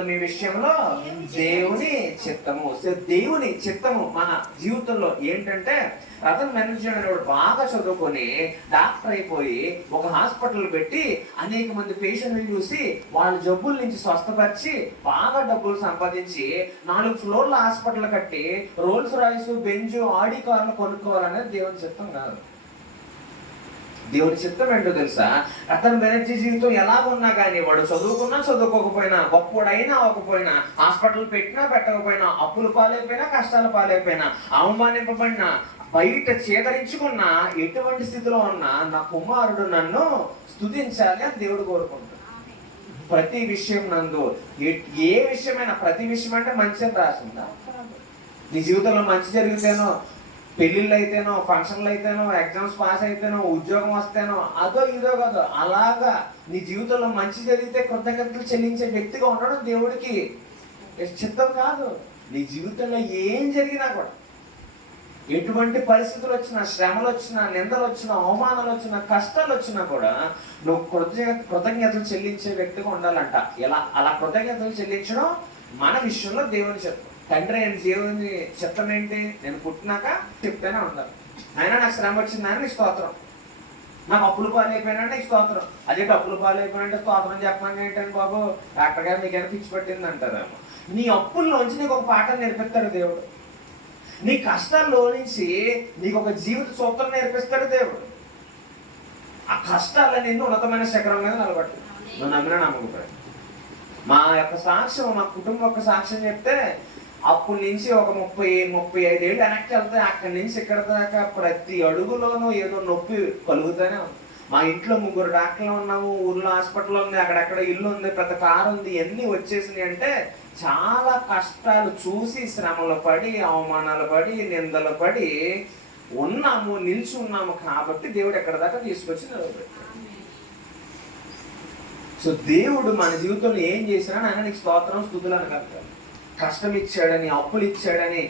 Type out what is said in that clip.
నందు మీ విషయంలో దేవుని చిత్తము. దేవుని చిత్తము మన జీవితంలో ఏంటంటే, రతన్ బెనర్జీ అనేవాడు బాగా చదువుకొని డాక్టర్ అయిపోయి ఒక హాస్పిటల్ పెట్టి అనేక మంది పేషెంట్లు చూసి వాళ్ళ జబ్బుల నుంచి స్వస్థపరిచి బాగా డబ్బులు సంపాదించి 4 ఫ్లోర్ల హాస్పిటల్ కట్టి రోల్స్ రాయిస్, బెంజ్, ఆడి కార్లు కొనుక్కోవాలనేది దేవుని చిత్తం కాదు. దేవుని చిత్తం ఏంటో తెలుసా? రతన్ బెనర్జీ జీవితం ఎలాగున్నా కానీ, వాడు చదువుకున్నా చదువుకోకపోయినా, గొప్పవాడైనా అవ్వకపోయినా, హాస్పిటల్ పెట్టినా పెట్టకపోయినా, అప్పులు పాలైపోయినా, కష్టాల పాలైపోయినా, అవమానింపబడినా, బయట చేదరించుకున్న ఎటువంటి స్థితిలో ఉన్నా నా కుమారుడు నన్ను స్తుతించాలి అని దేవుడు కోరుకుంటాడు. ప్రతి విషయం నందు ఏ విషయమైనా, ప్రతి విషయం అంటే మంచి అని రాసిందా? నీ జీవితంలో మంచి జరిగితేనో, పెళ్ళిళ్ళు అయితేనో, ఫంక్షన్లు అయితేనో, ఎగ్జామ్స్ పాస్ అయితేనో, ఉద్యోగం వస్తేనో, అదో ఇదో కాదు, అలాగా నీ జీవితంలో మంచి జరిగితే కృతజ్ఞతలు చెల్లించే వ్యక్తిగా ఉండడం దేవుడికి చిత్తం కాదు. నీ జీవితంలో ఏం జరిగినా కూడా, ఎటువంటి పరిస్థితులు వచ్చినా, శ్రమలు వచ్చినా, నిందలు వచ్చినా, అవమానాలు వచ్చినా, కష్టాలు వచ్చినా కూడా నువ్వు కృతజ్ఞతలు చెల్లించే వ్యక్తిగా ఉండాలంట. అలా కృతజ్ఞతలు చెల్లించడం మన విషయంలో దేవుని చిత్తం. తండ్రి అయిన దేవుని చిత్తం ఏంటి? నేను పుట్టినాక చెప్తూనే ఉండాలి, అయినా నాకు శ్రమ వచ్చిందని నీకు స్తోత్రం, నాకు అప్పులు పాలైపోయినా నీకు స్తోత్రం. అదే అప్పులు పాలైపోయినంటే స్తోత్రం చెప్పమని ఏంటంటే, బాబు డాక్టర్ గారు నీకైనా పిచ్చి పట్టింది అంటారేమో. నీ అప్పుల్లోంచి నీకు ఒక పాఠం నేర్పిస్తాడు దేవుడు. నీ కష్టాల్లో నుంచి నీకు ఒక జీవిత సూత్రం నేర్పిస్తాడు దేవుడు. ఆ కష్టాలని నిన్ను ఉన్నతమైన శిఖరం మీద నిలబట్టు. నువ్వు నమ్మినా నమ్మకపోయా. మా యొక్క సాక్ష్యం, మా కుటుంబం యొక్క సాక్ష్యం చెప్తే, అప్పటి నుంచి ఒక 35 ఏళ్ళు వెనక్కి వెళ్తే, అక్కడి నుంచి ఇక్కడ దాకా ప్రతి అడుగులోనూ ఏదో నొప్పి కలుగుతూనే ఉంది. మా ఇంట్లో 3 డాక్టర్లు ఉన్నాము, ఊర్లో హాస్పిటల్ ఉంది, అక్కడెక్కడ ఇల్లు ఉంది, పెద్ద కారు ఉంది, ఇవన్నీ వచ్చేసినాయి. అంటే చాలా కష్టాలు చూసి, శ్రమలు పడి, అవమానాలు పడి, నిందలు పడి ఉన్నాము, నిలిచి ఉన్నాము. కాబట్టి దేవుడు ఎక్కడ దాకా తీసుకొచ్చి నిలబెట్టాడు. సో దేవుడు మన జీవితంలో ఏం చేసినా ఆయన నీకు స్తోత్రం, స్తుతులు అని కలుగుతాడు. కష్టం ఇచ్చాడని, అప్పులు ఇచ్చాడని